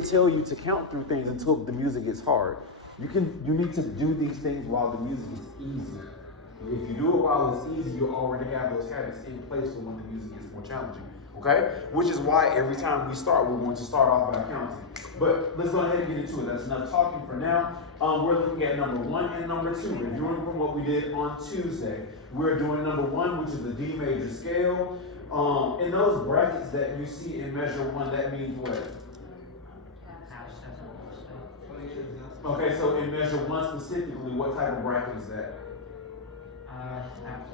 to tell you to count through things until the music gets hard. You need to do these things while the music is easy. If you do it while it's easy, you'll already have those habits in place for when the music gets more challenging. Okay? Which is why every time we start, we're going to start off by counting. But let's go ahead and get into it. That's enough talking for now. We're looking at number 1 and number 2. Reviewing from what we did on Tuesday. We're doing number 1, which is the D major scale. In those brackets that you see in measure 1, that means what? Okay, so in measure 1 specifically, what type of bracket is that?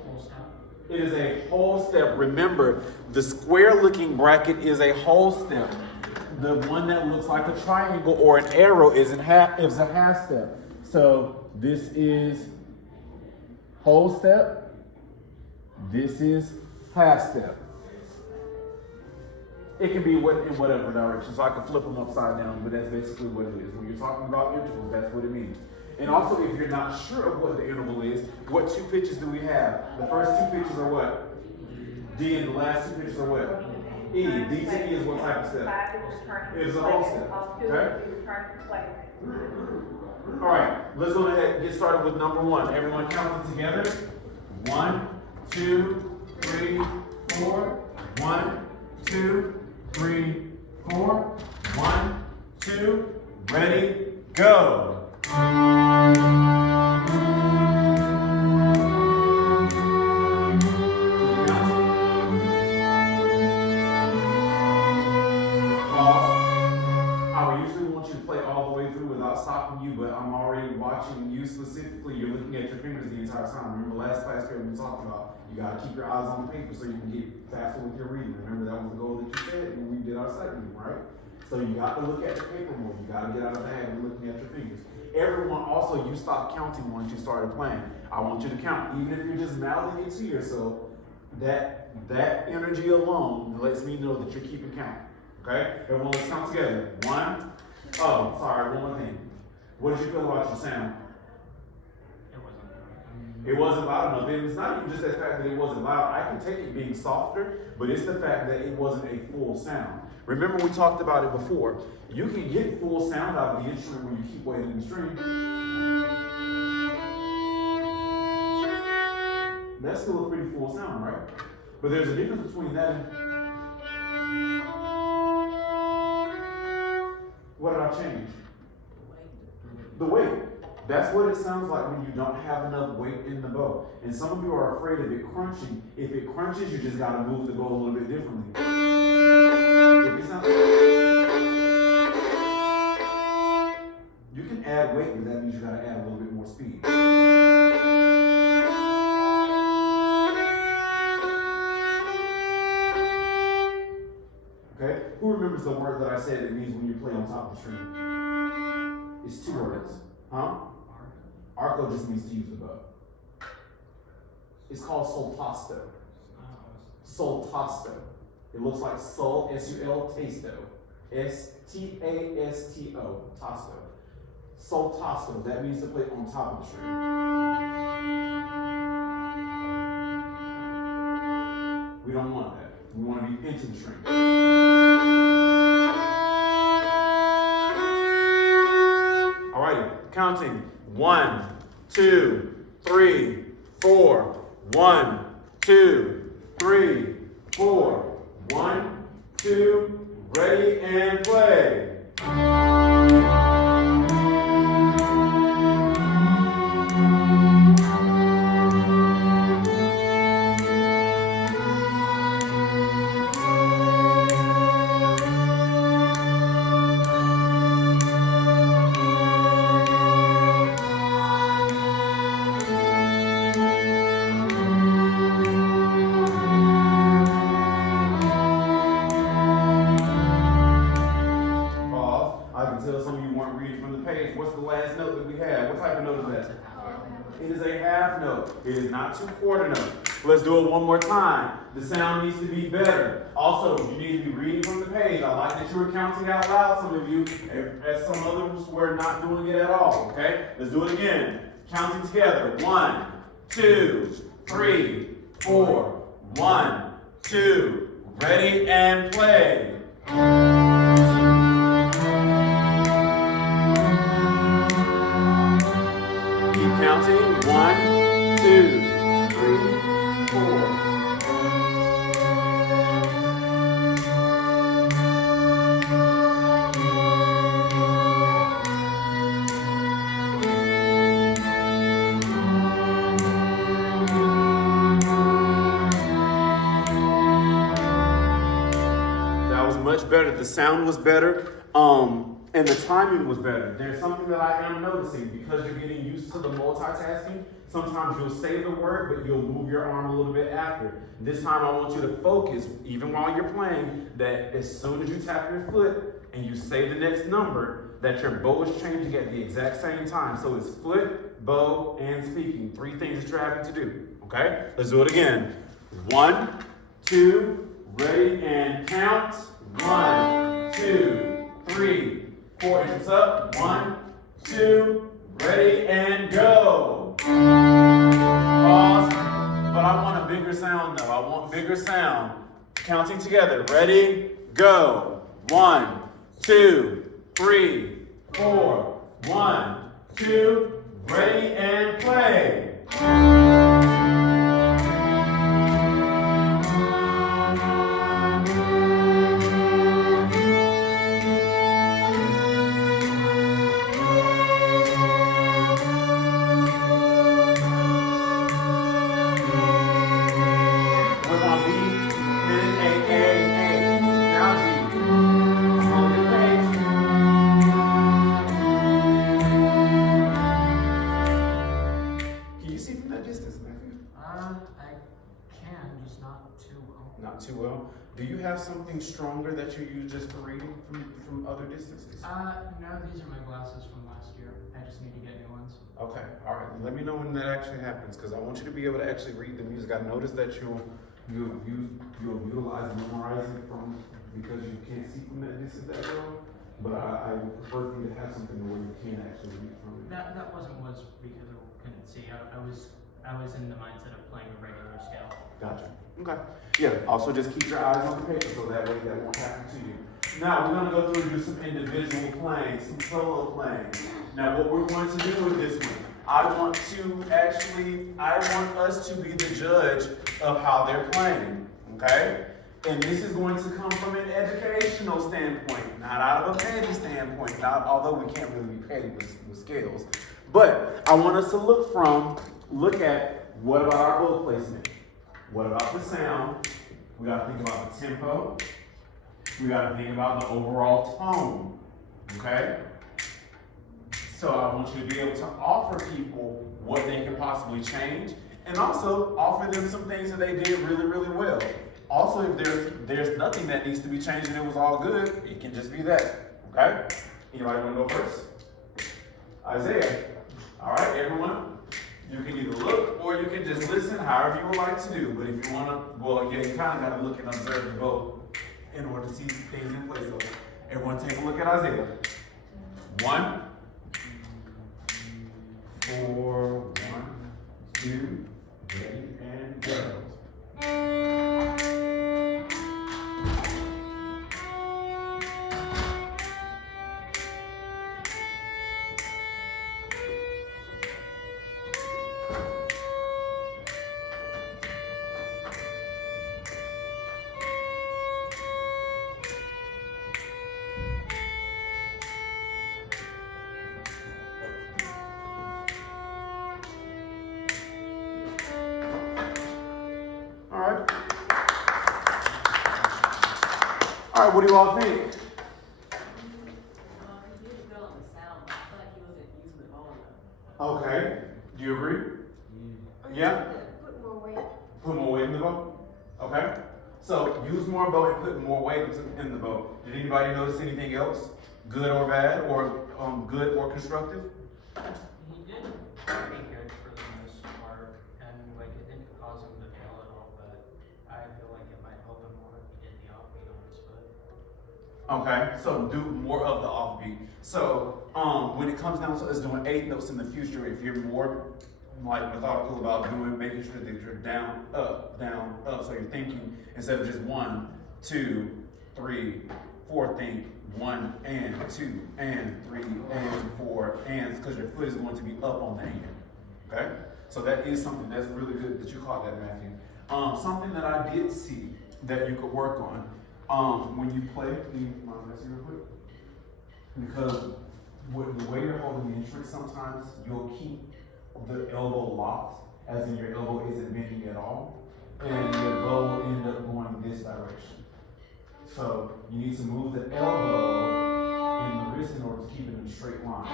Whole step. It is a whole step. Remember, the square-looking bracket is a whole step. The one that looks like a triangle or an arrow is a half step. So this is whole step. This is half step. It can be in whatever direction. So I can flip them upside down, but that's basically what it is. When you're talking about intervals, that's what it means. And also, if you're not sure of what the interval is, what 2 pitches do we have? The first 2 pitches are what? D, and the last 2 pitches are what? E. D to E is what type of step? It is a whole step. Okay? All right, let's go ahead and get started with number 1. Everyone count it together. 1, 2, 3, 4. 1, 2, 3, 4. 1, 2. Ready, go. But I'm already watching you specifically. You're looking at your fingers the entire time. Remember last class period we talked about, you got to keep your eyes on the paper so you can get faster with your reading. Remember that was the goal that you said when we did our sight reading, right? So you got to look at the paper more. You got to get out of the habit of looking at your fingers. Everyone also, you stopped counting once you started playing. I want you to count, even if you're just mouthing it to yourself. That energy alone lets me know that you're keeping count. Okay? Everyone, let's count together. 1. Oh, sorry, one more thing. What did you feel about your sound? It wasn't loud enough. It's not even just the fact that it wasn't loud. I can take it being softer, but it's the fact that it wasn't a full sound. Remember we talked about it before. You can get full sound out of the instrument when you keep weighting the string. That's still a pretty full sound, right? But there's a difference between that and... What did I change? The weight. That's what it sounds like when you don't have enough weight in the bow. And some of you are afraid of it crunching. If it crunches, you just got to move the bow a little bit differently. If it sounds... You can add weight, but that means you got to add a little bit more speed. Okay? Who remembers the word that I said it means when you play on top of the string? It's 2 words. Huh? Arco just means to use the bow. It's called soltasto. Soltasto. It looks like sol, S-U-L, tasto. S-T-A-S-T-O, tasto. Soltasto, that means to play on top of the string. We don't want that. We want to be into the string. Alrighty, counting. 1, 2, 3, 4. 1, 2, 3, 4. 1, 2, ready and play. It is not 2/4 note. Let's do it one more time. The sound needs to be better. Also, you need to be reading from the page. I like that you were counting out loud, some of you, as some others were not doing it at all. Okay? Let's do it again. Counting together. 1, 2, 3, 4. 1, 2. Ready and play. better. The sound was better. And the timing was better. There's something that I am noticing because you're getting used to the multitasking. Sometimes you'll say the word, but you'll move your arm a little bit after. This time I want you to focus, even while you're playing, that as soon as you tap your foot and you say the next number, that your bow is changing at the exact same time. So it's foot, bow, and speaking. 3 things that you're having to do. Okay? Let's do it again. 1, 2, ready, and count. 1, 2, 3, 4 inches up. 1, 2, ready, and go. Pause. But I want a bigger sound though. I want bigger sound. Counting together. Ready, go. 1, 2, 3, 4. 1, 2, ready, and play. Too well. Do you have something stronger that you use just for reading from other distances? No, these are my glasses from last year. I just need to get new ones. Okay, all right. Let me know when that actually happens, because I want you to be able to actually read the music. I noticed that you'll utilize and memorize it because you can't see from that distance that well. But I would prefer for you to have something where you can actually read from it. That was because I couldn't see. I was in the mindset of playing a regular scale. Gotcha. Okay. Yeah, also just keep your eyes on the paper so that way that won't happen to you. Now we're going to go through and do some individual playing, some solo playing. Now what we're going to do with this one, I want us to be the judge of how they're playing, okay? And this is going to come from an educational standpoint, not out of a petty standpoint, although we can't really be petty with scales. But I want us to look at what about our bow placement? What about the sound? We got to think about the tempo. We got to think about the overall tone, okay? So I want you to be able to offer people what they can possibly change, and also offer them some things that they did really, really well. Also, if there's nothing that needs to be changed and it was all good, it can just be that, okay? Anybody want to go first? Isaiah. All right, everyone. You can either look or you can just listen, however you would like to do. But if you want to, well, yeah, you kind of got to look and observe the bow in order to see things in place. So everyone take a look at Isaiah. 1, 4, 1, 2, ready, and go. All right, what do you all think? He did good on the sound, but I feel like he wasn't using the volume. Okay. Do you agree? Yeah? Put more weight. Put more weight in the bow? Okay. So use more bow and put more weight in the bow. Did anybody notice anything else? Good or bad, or good or constructive? He did pretty good for the most part, and like it didn't cause him to fail at all, but I feel like it might help him more if he did the offbeat on his foot. Okay, so do more of the offbeat. So when it comes down to us doing 8 notes in the future, if you're more like methodical about making sure that you're down, up, so you're thinking instead of just 1, 2, 3, 4, think 1 and 2 and 3 and 4 and, because your foot is going to be up on the end. Okay, so that is something that's really good that you caught that, Matthew. Something that I did see that you could work on when you play. Can you mind messing real quick? Because the way you're holding the instrument, sometimes you'll keep the elbow locked, as in your elbow isn't bending at all, and your bow will end up going this direction. So you need to move the elbow and the wrist in order to keep it in a straight line.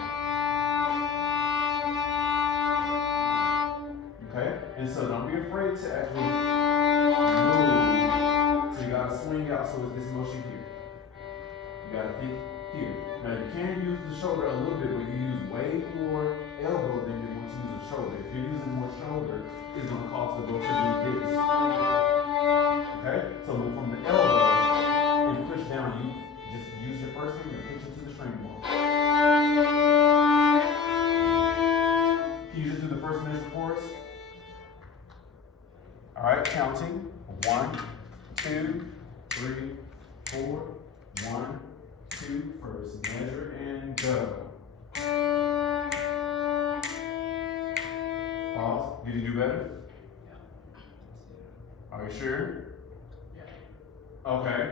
Okay? And so don't be afraid to actually move. So you gotta swing out so it's this motion here. You gotta think here. Now you can use the shoulder a little bit, but you use way more elbow than you're going to use the shoulder. If you're using more shoulder, it's gonna cause the bow to do this. Okay? So move from the elbow and push down. You just use your first finger, push it to the string ball. Can you just do the first measure for us? All right, counting. 1, 2, 3, 4. 1, 2, first measure and go. Pause. Did you do better? Yeah. Are you sure? Yeah. Okay.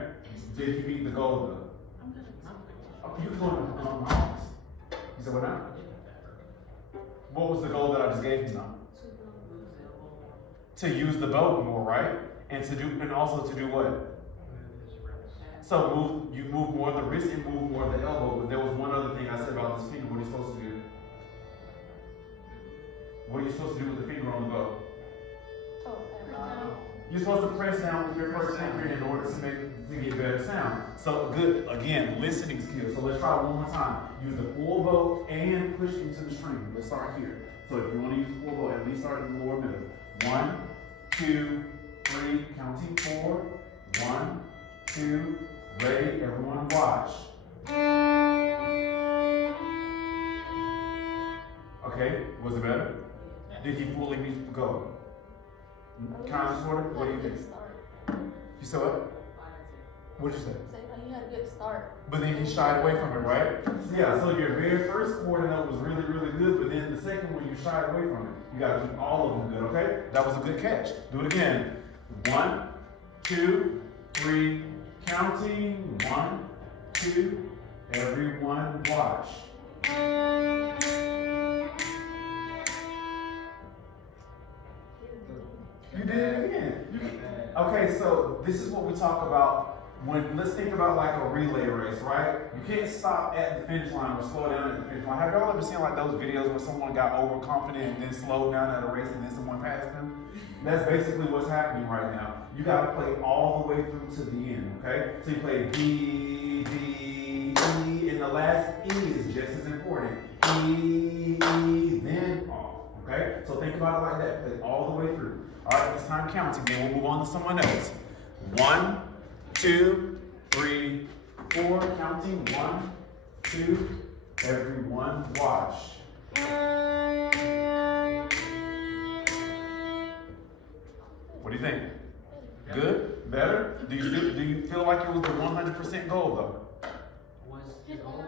Did you meet the goal though? I'm good. Oh, you can go on my office. You said what now? What was the goal that I just gave you now? To use the bow more, right? And also to do what? Move his wrist. So you move more the wrist and move more the elbow. But there was one other thing I said about this finger. What are you supposed to do? What are you supposed to do with the finger on the bow? You're supposed to press down with your first finger in order to get better sound. So good, again, listening skills. So let's try one more time. Use the full bow and push into the string. Let's start here. So if you want to use the full bow, at least start in the lower middle. 1, 2, 3, counting 4. 1, 2, ready, everyone watch. Okay, was it better? Did he fully meet the goal? Kind of, sort of? What do you think? You said what? What did you say? You had a good start. But then he shied away from it, right? Yeah, so your very first quarter note was really, really good, but then the second one you shied away from it. You gotta keep all of them good, okay? That was a good catch. Do it again. 1, 2, 3, counting. 1, 2, everyone watch. You did it again. Okay, so this is what we talk about when, let's think about like a relay race, right? You can't stop at the finish line or slow down at the finish line. Have y'all ever seen like those videos where someone got overconfident and then slowed down at a race and then someone passed them? That's basically what's happening right now. You gotta play all the way through to the end, okay? So you play D, D, E, and the last E is just as important. E, E, then off, okay? So think about it like that, play all the way through. All right, this time counting, then we'll move on to someone else. 1, 2, 3, 4, counting. 1, 2, everyone watch. What do you think? Good? Better? Do you feel like it was the 100% goal though? Was the goal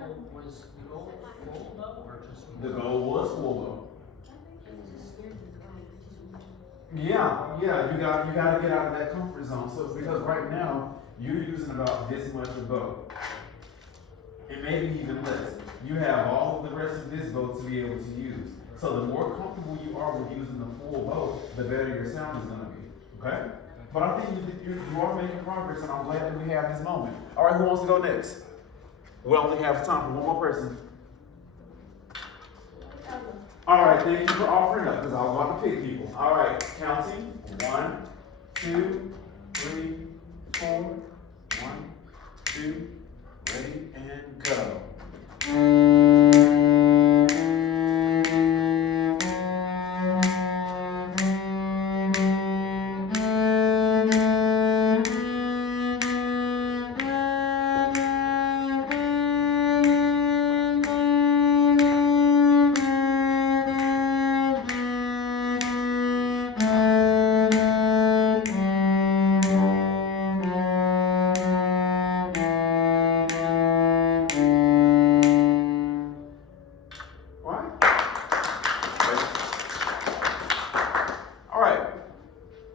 full though, or just? The goal was full though. Yeah, you gotta get out of that comfort zone. So because right now you're using about this much of bow, and maybe even less. You have all of the rest of this bow to be able to use. So the more comfortable you are with using the full bow, the better your sound is gonna be. Okay? But I think you are making progress, and I'm glad that we have this moment. All right, who wants to go next? We only have time for one more person. All right, thank you for offering up, because I was about to pick people. All right, counting. 1, 2, 3, 4. 1, 2, ready, and go.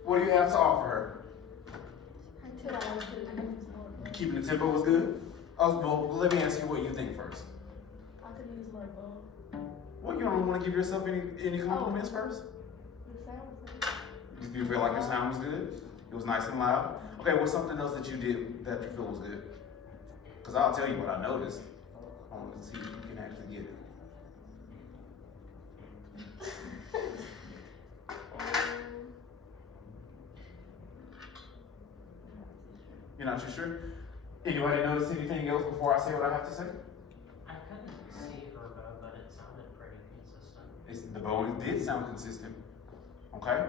What do you have to offer her? Keeping the tempo was good? Oh, well, let me ask you what you think first. I could use more bow. Well, you don't want to give yourself any compliments first? The sound was good. You feel like your sound was good? It was nice and loud? Okay, what's something else that you did that you feel was good? Because I'll tell you what I noticed. I want to see if you can actually get it. You're not too sure? Anybody notice anything else before I say what I have to say? I couldn't see her bow, but it sounded pretty consistent. The bow did sound consistent. Okay?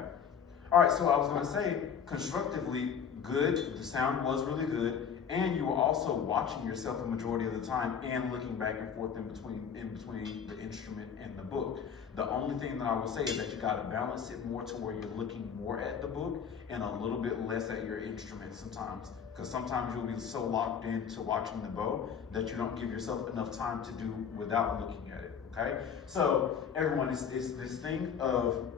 Alright, so I was going to say, constructively, good. The sound was really good. And you were also watching yourself a majority of the time and looking back and forth in between the instrument and the book. The only thing that I will say is that you got to balance it more to where you're looking more at the book and a little bit less at your instrument sometimes. Because sometimes you'll be so locked into watching the bow that you don't give yourself enough time to do without looking at it. Okay? So everyone, it's this thing of,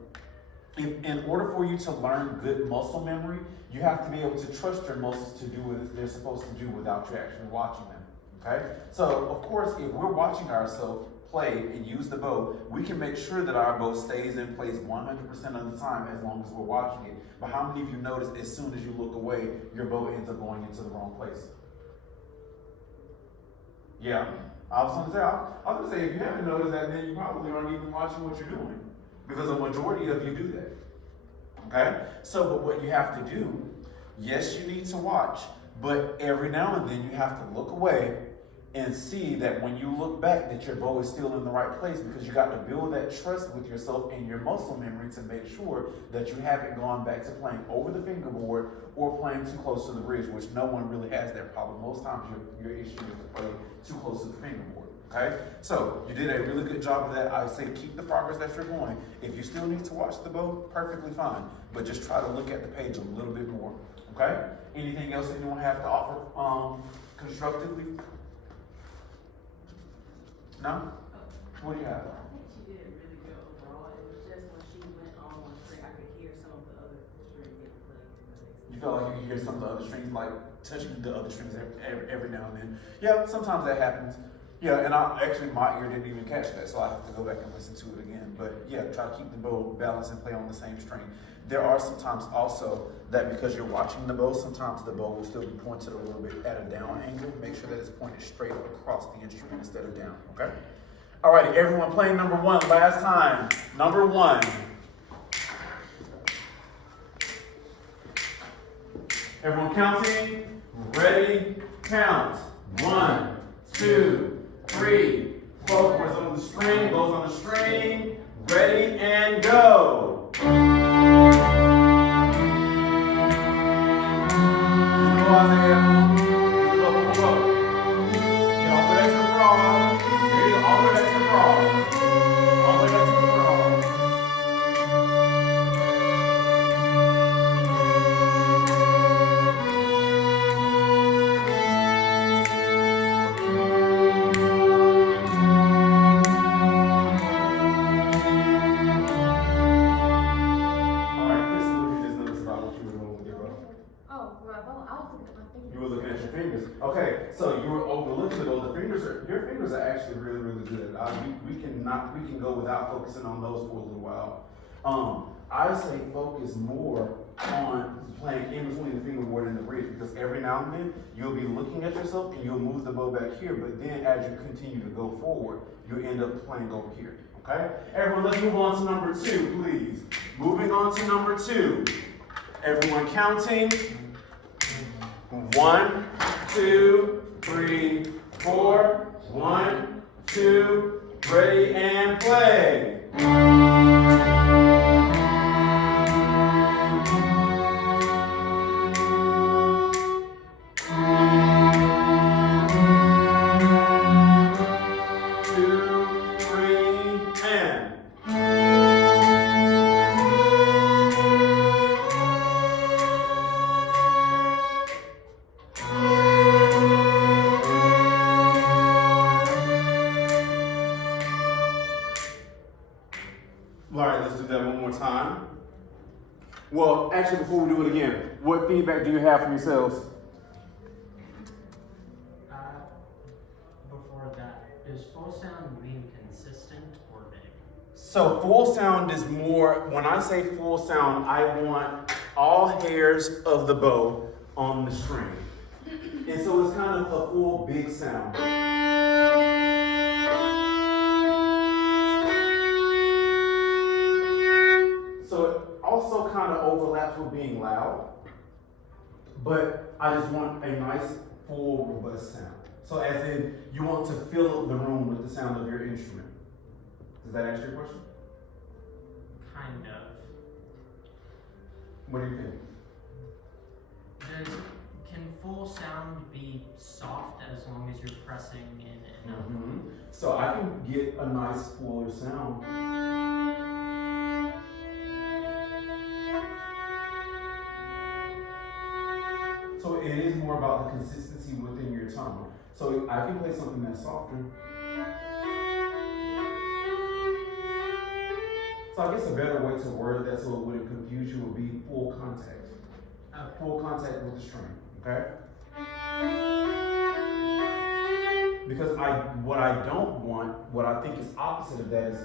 in order for you to learn good muscle memory, you have to be able to trust your muscles to do what they're supposed to do without you actually watching them. Okay? So of course, if we're watching ourselves play and use the bow, we can make sure that our bow stays in place 100% of the time as long as we're watching it. But how many of you notice as soon as you look away, your bow ends up going into the wrong place? Yeah. I was gonna say, if you haven't noticed that, then you probably aren't even watching what you're doing. Because a majority of you do that. Okay? So, but what you have to do, yes, you need to watch, but every now and then you have to look away and see that when you look back that your bow is still in the right place, because you got to build that trust with yourself and your muscle memory to make sure that you haven't gone back to playing over the fingerboard or playing too close to the bridge, which no one really has that problem. Most times your issue is to play too close to the fingerboard. Okay, so you did a really good job of that. I say keep the progress that you're going. If you still need to watch the bow, perfectly fine, but just try to look at the page a little bit more. Okay, anything else anyone have to offer constructively? No? What do you have? I think she did it really good overall. It was just when she went on one string, I could hear some of the other strings getting played. You felt like you could hear some of the other strings, like touching the other strings every now and then. Yeah, sometimes that happens. Yeah, and my ear didn't even catch that, so I have to go back and listen to it again. But yeah, try to keep the bow balanced and play on the same string. There are sometimes also that because you're watching the bow, sometimes the bow will still be pointed a little bit at a down angle. Make sure that it's pointed straight across the instrument instead of down, okay? Alrighty, everyone playing number one, last time. Number one. Everyone counting? Ready, count. 1, 2, 3. Focus on the string, goes on the string. Ready and go. We can go without focusing on those for a little while. I say focus more on playing in between the fingerboard and the bridge, because every now and then you'll be looking at yourself and you'll move the bow back here, but then as you continue to go forward, you'll end up playing over here. Okay? Everyone, let's move on to number 2, please. Moving on to number 2. Everyone counting. 1, 2, 3, 4. 1, 2. Ready and play. Well, actually, before we do it again, what feedback do you have from yourselves? Before that, does full sound mean consistent or big? So full sound is more, when I say full sound, I want all hairs of the bow on the string. And so it's kind of a full big sound. So it also kind of overlaps with being loud, but I just want a nice full robust sound. So as in, you want to fill the room with the sound of your instrument. Does that answer your question? Kind of. What do you think? Can full sound be soft as long as you're pressing in enough? Mm-hmm. So I can get a nice fuller sound. So it is more about the consistency within your tone. So I can play something that's softer. So I guess a better way to word that so it wouldn't confuse you would be full contact. Okay. Full contact with the string, okay? Because what I don't want, what I think is opposite of that is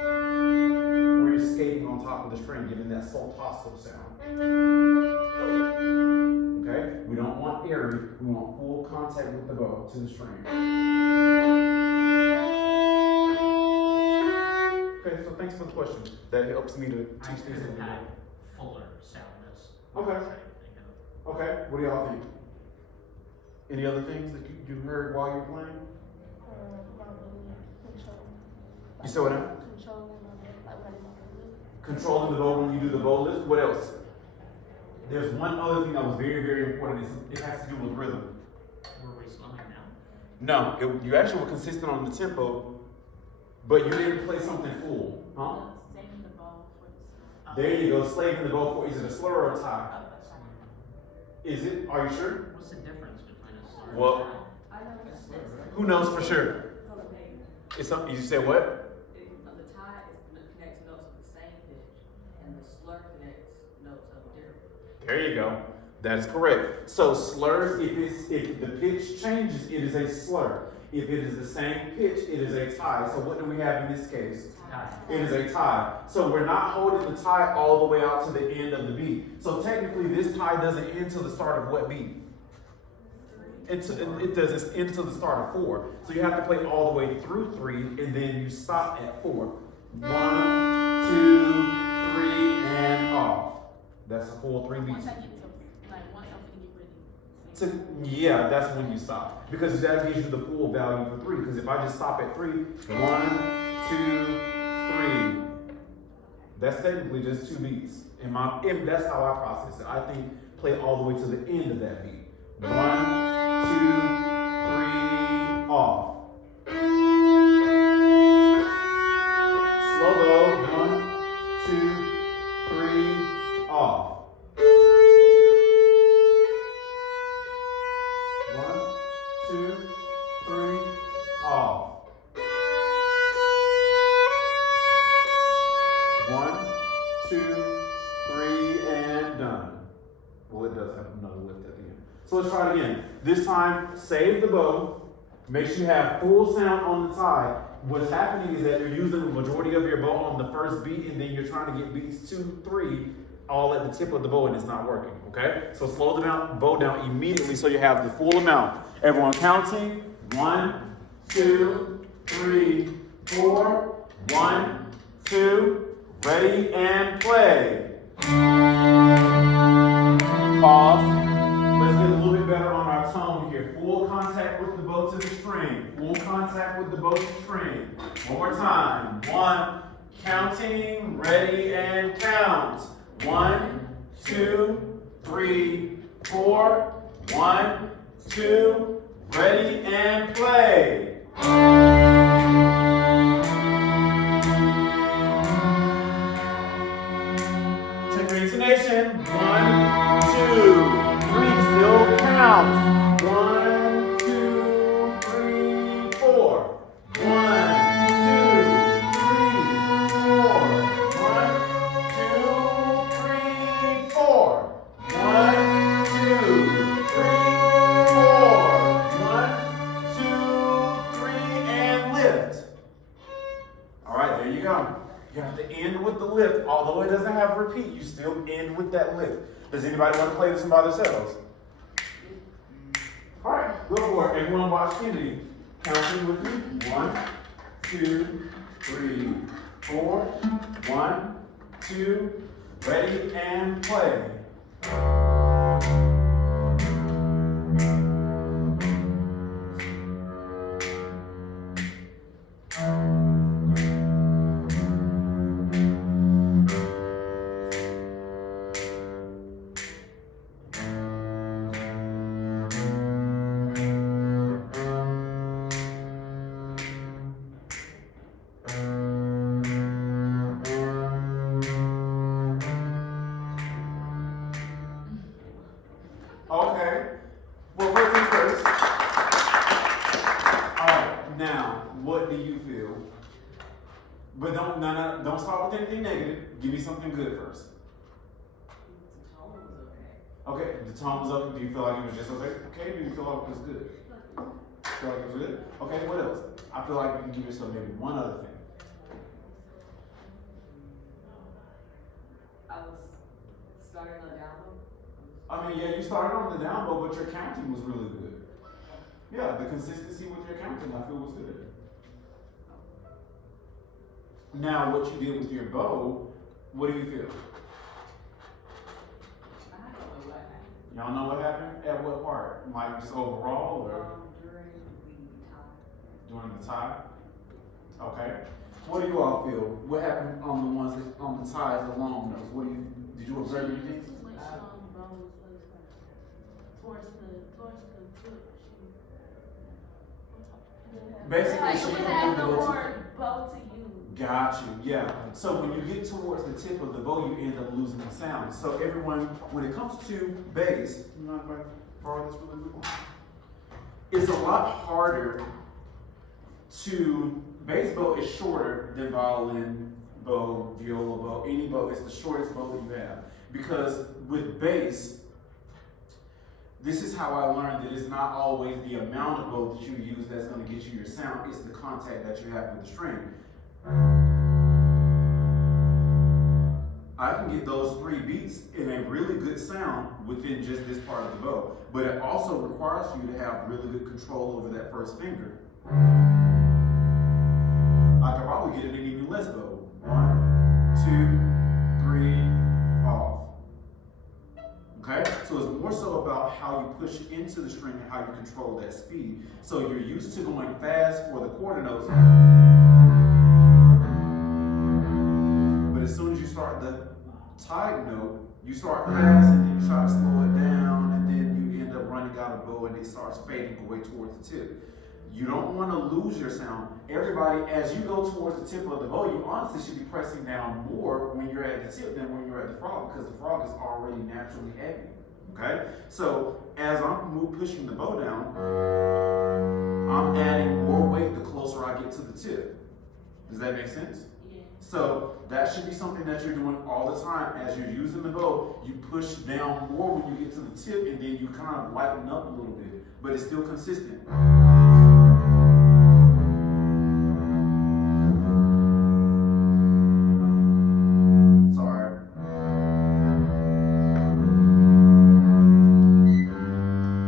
where you're skating on top of the string, giving that soltasso sound. Okay? We don't want airy, we want full contact with the bow to the string. Okay, so thanks for the question. That helps me to I teach could these. have had fuller sound as Okay. I'm trying to think of. Okay, what do y'all think? Any other things that you heard while you're playing? Probably control. You said what now? Controlling my bow, like when I'm Controlling the bow when you do the bow lift. What else? There's one other thing that was very, very important. It has to do with rhythm. Were we slowing down? No, you actually were consistent on the tempo, but you didn't play something full, huh? Saving the ball for the. There you go, slaving the bow for, is it a slur or a tie? Oh, that's fine. Is it? Are you sure? What's the difference between a slur Well, and a tie? I know it's Who knows for sure? on the page. It's something, you said what? The tie connects notes of the same pitch, and the slur connects notes of different. There you go. That is correct. So slurs, if the pitch changes, it is a slur. If it is the same pitch, it is a tie. So what do we have in this case? Tie. It is a tie. So we're not holding the tie all the way out to the end of the beat. So technically this tie doesn't end till the start of what beat? It doesn't end till the start of 4. So you have to play all the way through 3 and then you stop at 4. 1, 2, 3, and off. That's a full 3 beats. Once I get to, like, once I'm gonna get ready. Yeah, that's when you stop. Because that gives you the full value for 3. Because if I just stop at 3, 1, 2, 3. That's technically just 2 beats. That's how I process it. I think play all the way to the end of that beat. 1, 2, 3, off. Slow low. 1, 2, 3, off. 1, 2, 3, off. 1, 2, 3, and done. Well, it does have another lift at the end. So let's try it again. This time, save the bow. Make sure you have full sound on the tie. What's happening is that you're using the majority of your bow on the first beat, and then you're trying to get beats 2, 3, all at the tip of the bow, and it's not working, okay? So slow the bow down immediately so you have the full amount. Everyone counting. 1, 2, 3, 4. 1, 2, ready, and play. Pause. Let's get a little bit better on our tone here. Full contact with the bow to the string. Full contact with the bow to the string. One more time. 1, counting, ready, and count. 1, 2, 3, 4. 1, 2, ready, and play. Check your intonation. 1, 2, 3. Still count. 1, 2, 3, 4. 1, 2, 3, 4. 1, 2, 3, 4. 1, 2, 3, 4. 1, 2, 3, and lift. All right, there you go. You have to end with the lift. Although it doesn't have repeat, you still end with that lift. Does anybody want to play this one by themselves? Go for it. Everyone watch Kennedy. Counting with me. 1, 2, 3, 4. 1, 2. Ready and play. Okay. Well, first things first. Alright, now, what do you feel? But don't start with anything negative. Give me something good first. The tone was okay. Okay, the tone was up. Do you feel like it was just okay? Okay, do you feel like it was good? Feel like it was good? Okay, what else? I feel like you can give yourself maybe one other thing. I was starting on down low. I mean, yeah, you started on the down low, but your counting was really good. Yeah, the consistency with your counting, I feel was good. Now, what you did with your bow, what do you feel? I don't know what happened. Y'all know what happened? At what part? Like just overall or During the time. during the tie? Okay. What do you all feel? What happened on the ones that, on the ties, the long notes? What do you, did you observe anything? Which bows was towards the tip. Basically, Like, she we moved have the no bow to- more bow to use. Got you, yeah. So when you get towards the tip of the bow, you end up losing the sound. So everyone, when it comes to bass, you mind if I borrow this really quick? It's a lot harder to, bass bow is shorter than violin bow, viola bow, any bow. It's the shortest bow that you have. Because with bass, this is how I learned that it's not always the amount of bow that you use that's going to get you your sound. It's the contact that you have with the string. I can get those 3 beats in a really good sound within just this part of the bow, but it also requires you to have really good control over that first finger. I could probably get it in even less bow. 1, 2, 3, off. Okay? So it's more so about how you push into the string and how you control that speed. So you're used to going fast for the quarter notes. But as soon as you start the tied note, you start fast and then you try to slow it down and then you end up running out of bow and it starts fading away towards the tip. You don't want to lose your sound. Everybody, as you go towards the tip of the bow, you honestly should be pressing down more when you're at the tip than when you're at the frog because the frog is already naturally heavy. Okay? So as I'm pushing the bow down, I'm adding more weight the closer I get to the tip. Does that make sense? Yeah. So that should be something that you're doing all the time. As you're using the bow, you push down more when you get to the tip and then you kind of lighten up a little bit, but it's still consistent. Sorry.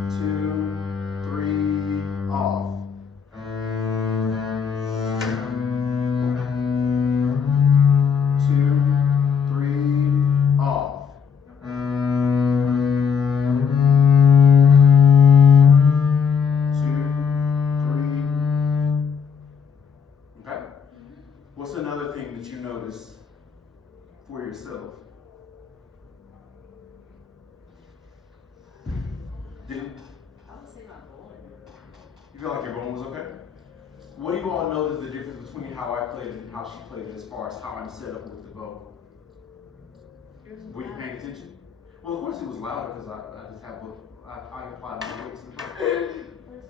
2, 3, off. 2, 3, off. 2, 3. Okay? What's another thing that you notice for yourself? Did I would say my bowling. you feel like your bone was okay? What do you all notice the difference between how I played it and how she played it as far as how I'm set up with the bow? Were you paying attention? Well, of course it was louder because I just have I applied my weight to the bow. Hers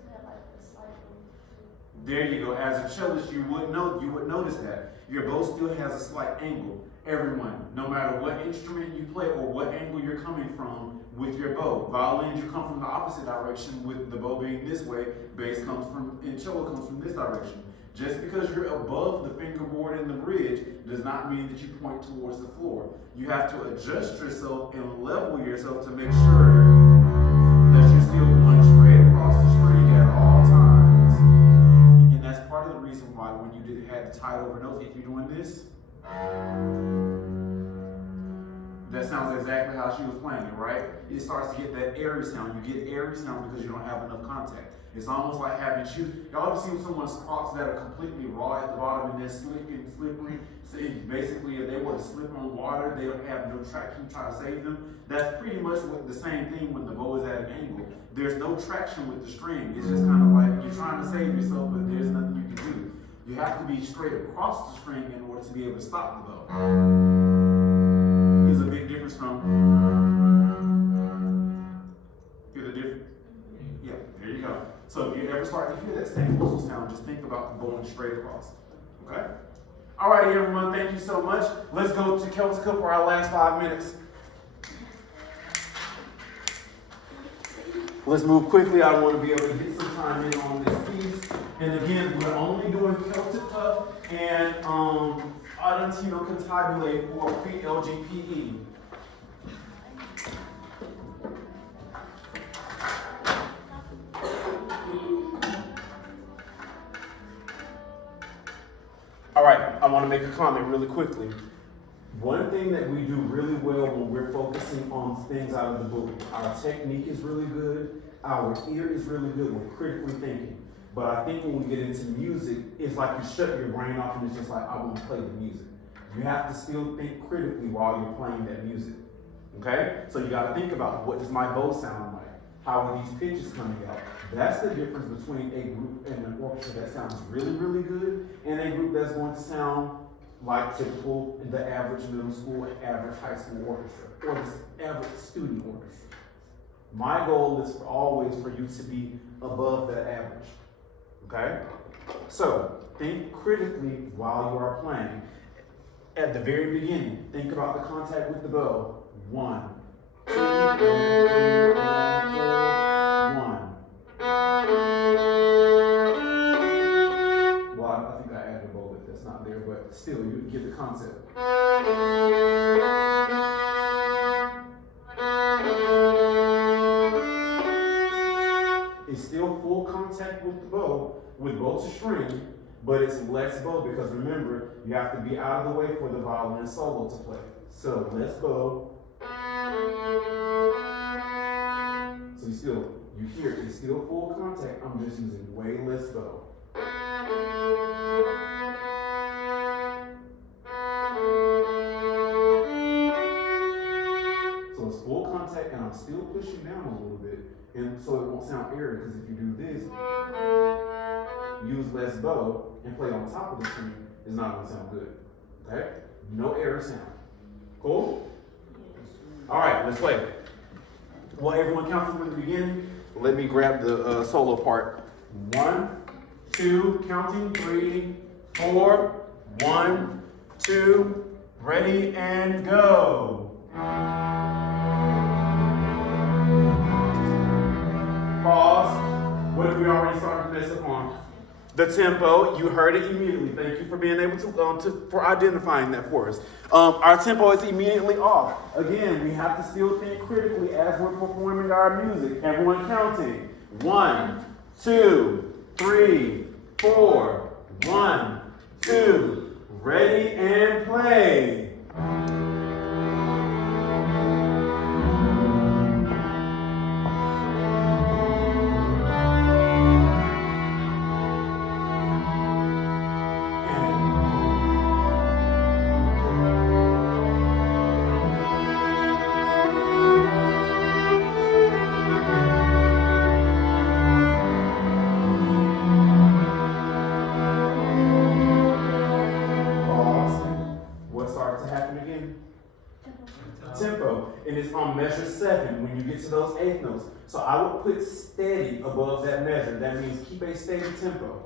had like a slight move. There you go. As a cellist, you would notice that your bow still has a slight angle. Everyone, no matter what instrument you play or what angle you're coming from with your bow. Violins, you come from the opposite direction with the bow being this way. Bass comes from, and cello comes from this direction. Just because you're above the fingerboard and the bridge does not mean that you point towards the floor. You have to adjust yourself and level yourself to make sure that you're still going straight across the string reason why when you had the tight over notes, if you're doing this, that sounds exactly how she was playing it, right? It starts to get that airy sound. You get airy sound because you don't have enough contact. It's almost like having shoes. Y'all ever seen someone's Crocs that are completely raw at the bottom and they're slick and slippery? So basically, if they were to slip on water, they don't have no traction to try to save them. That's pretty much what the same thing when the bow is at an angle. There's no traction with the string. It's just kind of like you're trying to save yourself, but there's nothing you can do. You have to be straight across the string in order to be able to stop the bow. There's a big difference from. Feel the difference? Yeah, there you go. So if you ever start to hear that same whistle sound, just think about going straight across. Okay? Alrighty, everyone, thank you so much. Let's go to Celtica for our last 5 minutes. Let's move quickly. I want to be able to get some time in on this piece. And again, we're only doing Celtica and Audentino Cantabile for pre-LGPE. All right, I want to make a comment really quickly. One thing that we do really well when we're focusing on things out of the book, our technique is really good, our ear is really good, we're critically thinking. But I think when we get into music, it's like you shut your brain off and it's just like, I want to play the music. You have to still think critically while you're playing that music. Okay? So you got to think about, what does my bow sound like? How are these pitches coming out? That's the difference between a group and an orchestra that sounds really, really good and a group that's going to sound like typical, the average middle school and average high school orchestra, or the average student orchestra. My goal is always for you to be above that average. Okay? So, think critically while you are playing. At the very beginning, think about the contact with the bow. 1, 2, 3, 4, 1. Well, I think I added a bow, but that's not there, but still, you get the concept. It's still full contact with the bow, with bow to string, but it's less bow because remember, you have to be out of the way for the violin solo to play. So less bow. So you hear it, it's still full contact. I'm just using way less bow. So it's full contact and I'm still pushing down a little bit. And so it won't sound airy because if you do this, use less bow and play on top of the string, it's not going to sound good. Okay? No airy sound. Cool? All right, let's play. Well, everyone count from the beginning. Let me grab the solo part. 1, 2, counting, 3, 4, 1, 2, ready and go. Pause. What have we already started to mess up on? The tempo, you heard it immediately. Thank you for being able for identifying that for us. Our tempo is immediately off. Again, we have to still think critically as we're performing our music. Everyone counting. 1, 2, 3, 4. 1, 2. Ready and play. Measure 7 when you get to those eighth notes. So I would put steady above that measure. That means keep a steady tempo.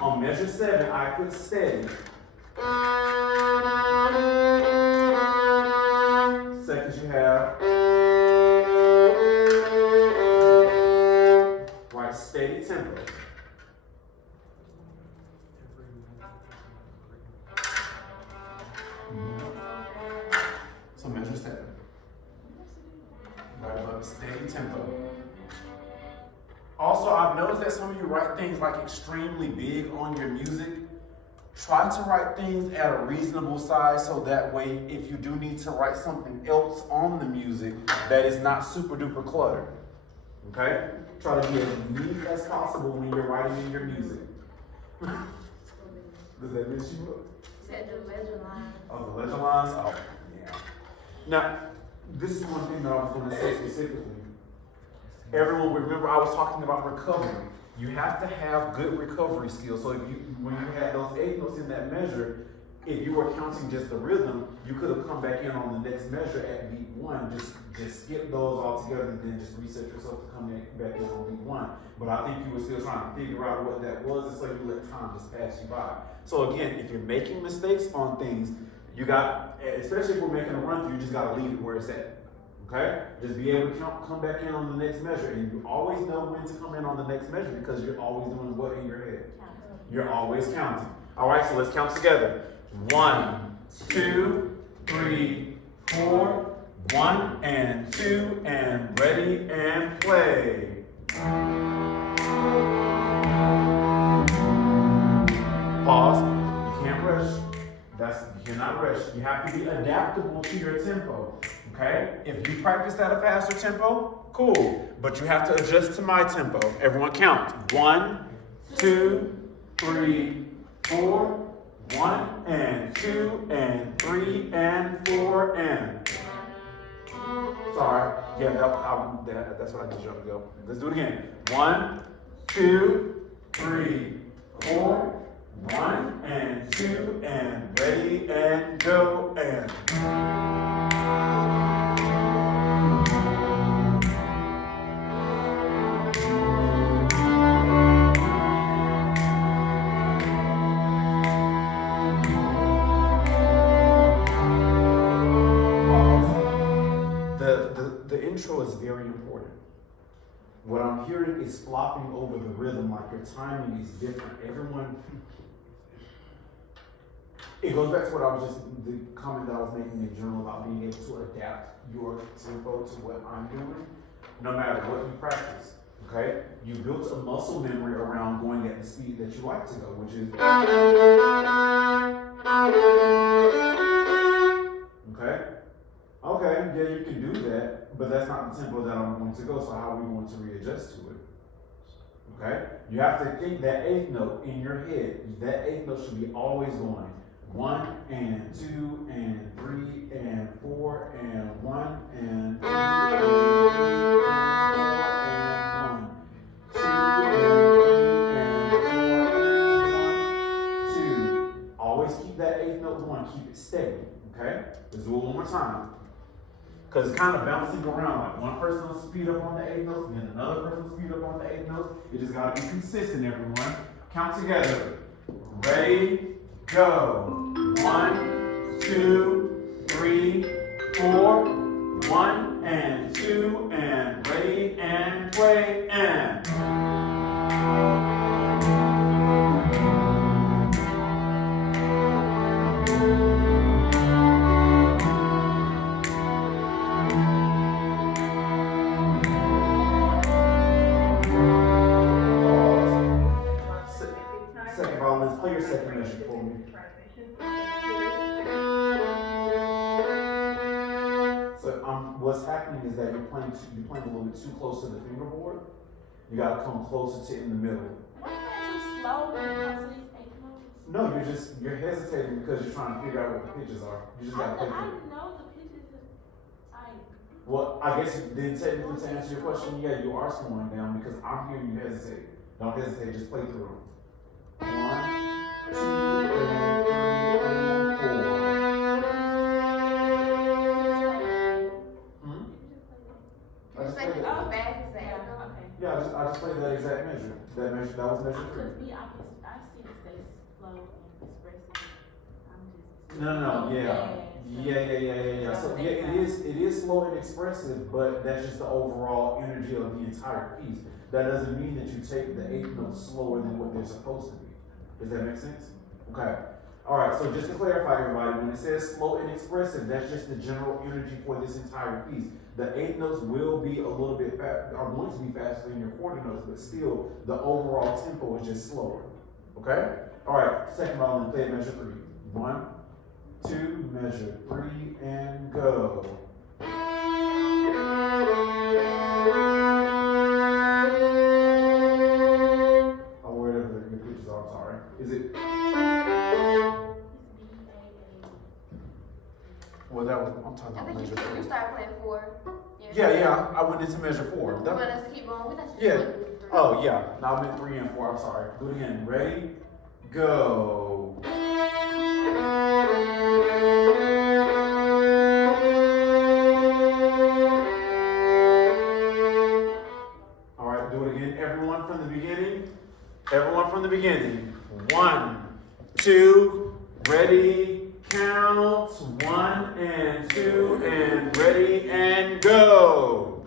On measure 7, I put steady. Seconds you have. Right, steady tempo. So measure 7. Right above steady tempo. Also, I've noticed that some of you write things like extremely big on your music. try to write things at a reasonable size so that way if you do need to write something else on the music that is not super duper cluttered. Okay? Try to be as neat as possible when you're writing in your music. Does that miss you? Said the legend line. Oh, the legend lines? Oh, yeah. Now, this is one thing that I was going to say specifically. Everyone, remember I was talking about recovery. You have to have good recovery skills. So if when you had those 8 notes in that measure, if you were counting just the rhythm, you could have come back in on the next measure at beat 1, just skip those all together and then just reset yourself to come back in on beat 1. But I think you were still trying to figure out what that was, and so you let time just pass you by. So again, if you're making mistakes on things, you got, especially if we're making a run through, you just got to leave it where it's at. Okay? Just be able to come back in on the next measure. And you always know when to come in on the next measure because you're always doing what in your head? You're always counting. All right, so let's count together. 1, 2, 3, 4. 1 and 2 and ready and play. Pause. You can't rush. You cannot rush. You have to be adaptable to your tempo. Okay? If you practice at a faster tempo, cool. But you have to adjust to my tempo. Everyone count. 1, 2, 3, 4. 1 and 2 and 3 and 4 and. Sorry. Yeah, that's what I need you to go. Let's do it again. 1, 2, 3, 4. 1 and 2 and ready and go and. The intro is very important. What I'm hearing is flopping over the rhythm, like your timing is different. Everyone, it goes back to what I was just, the comment that I was making in general about being able to adapt your tempo to what I'm doing, no matter what you practice. Okay? You built a muscle memory around going at the speed that you like to go, which is. Okay? Okay, yeah, you can do that, but that's not the tempo that I'm going to go, so how are we going to readjust to it? Okay? You have to think that 8th note in your head. That 8th note should be always going 1 and 2 and 3 and 4 and 1 and 2 and 3 and 4 and 1, 2 and 3 and 4 and 1, 2. Always keep that 8th note going, keep it steady, okay? Let's do it one more time. Because it's kind of bouncing around, like one person will speed up on the 8th notes, and then another person will speed up on the 8th notes. You just gotta be consistent, everyone. Count together. Ready, go. 1, 2, 3, 4. 1 and 2 and ready and play and. Play your second measure for me. So what's happening is that you're playing a little bit too close to the fingerboard. You gotta come closer to in the middle. Why too slow when it comes to these 8 notes? No, you're hesitating because you're trying to figure out what the pitches are. You just gotta play I through. know the pitches is like. Well, I guess then technically to answer your question, yeah, you are slowing down because I'm hearing you hesitate. Don't hesitate, just play through them. 1, 2, and 3, and 4. Just like, oh, bad is that. Okay. Yeah, I just played that exact measure. That was measure 3. Because me, I see this they slow and expressive. I'm just. No, yeah. So yeah, it is slow and expressive, but that's just the overall energy of the entire piece. That doesn't mean that you take the 8th notes slower than what they're supposed to be. Does that make sense? Okay. All right, so just to clarify, everybody, when it says slow and expressive, that's just the general energy for this entire piece. The 8th notes will be a little bit are going to be faster than your quarter notes, but still the overall tempo is just slower. Okay? All right, second violin, play measure 3. 1, 2, measure 3, and go. Oh, wherever your pitches are, I'm sorry. Is it? Well, that was, I'm talking I about think measure 3. you started playing 4. Yeah, I went into measure 4. You want us to keep going? We thought you Yeah. were doing 3. Oh, yeah. Now I'm in 3 and 4. I'm sorry. Do it again. Ready? Go. All right, do it again. Everyone from the beginning. Everyone from the beginning. 1, 2, ready, count. 1 and 2 and ready and go.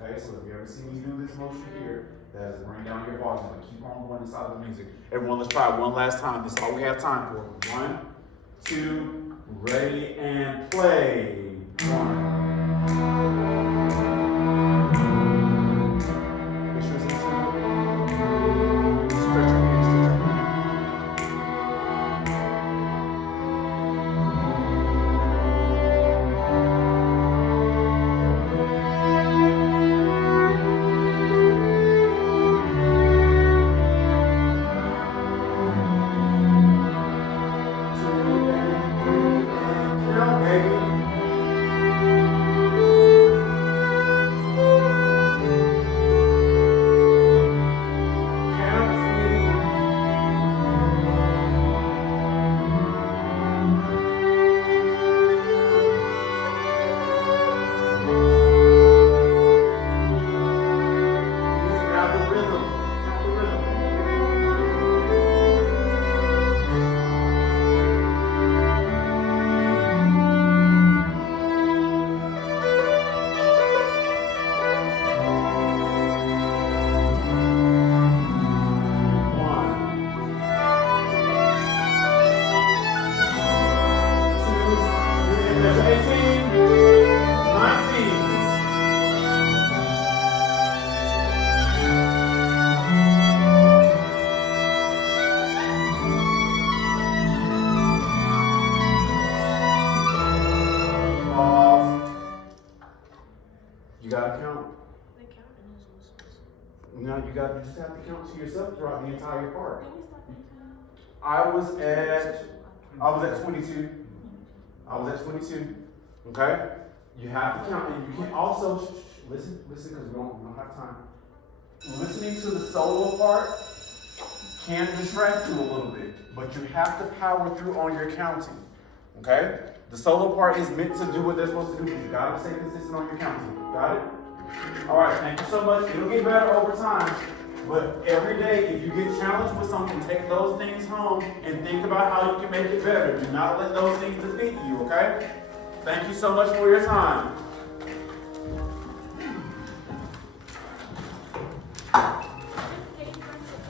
Okay, so if you ever see me do this motion here, that is bring down your volume, but keep on going inside of the music. Everyone, let's try it one last time. This is all we have time for. 1, 2, ready, and play. 1. Make sure it's in 2. Stretch your hands, stretch your hands. You gotta count. No, you just have to count to yourself throughout the entire part. I was at 22. I was at 22. Okay? You have to count, and you can also listen, because we don't have time. Listening to the solo part can distract you a little bit, but you have to power through on your counting. Okay? The solo part is meant to do what they're supposed to do, but you gotta stay consistent on your counting. Got it? Alright, thank you so much. It'll get better over time. But every day, if you get challenged with something, take those things home and think about how you can make it better. Do not let those things defeat you, okay? Thank you so much for your time.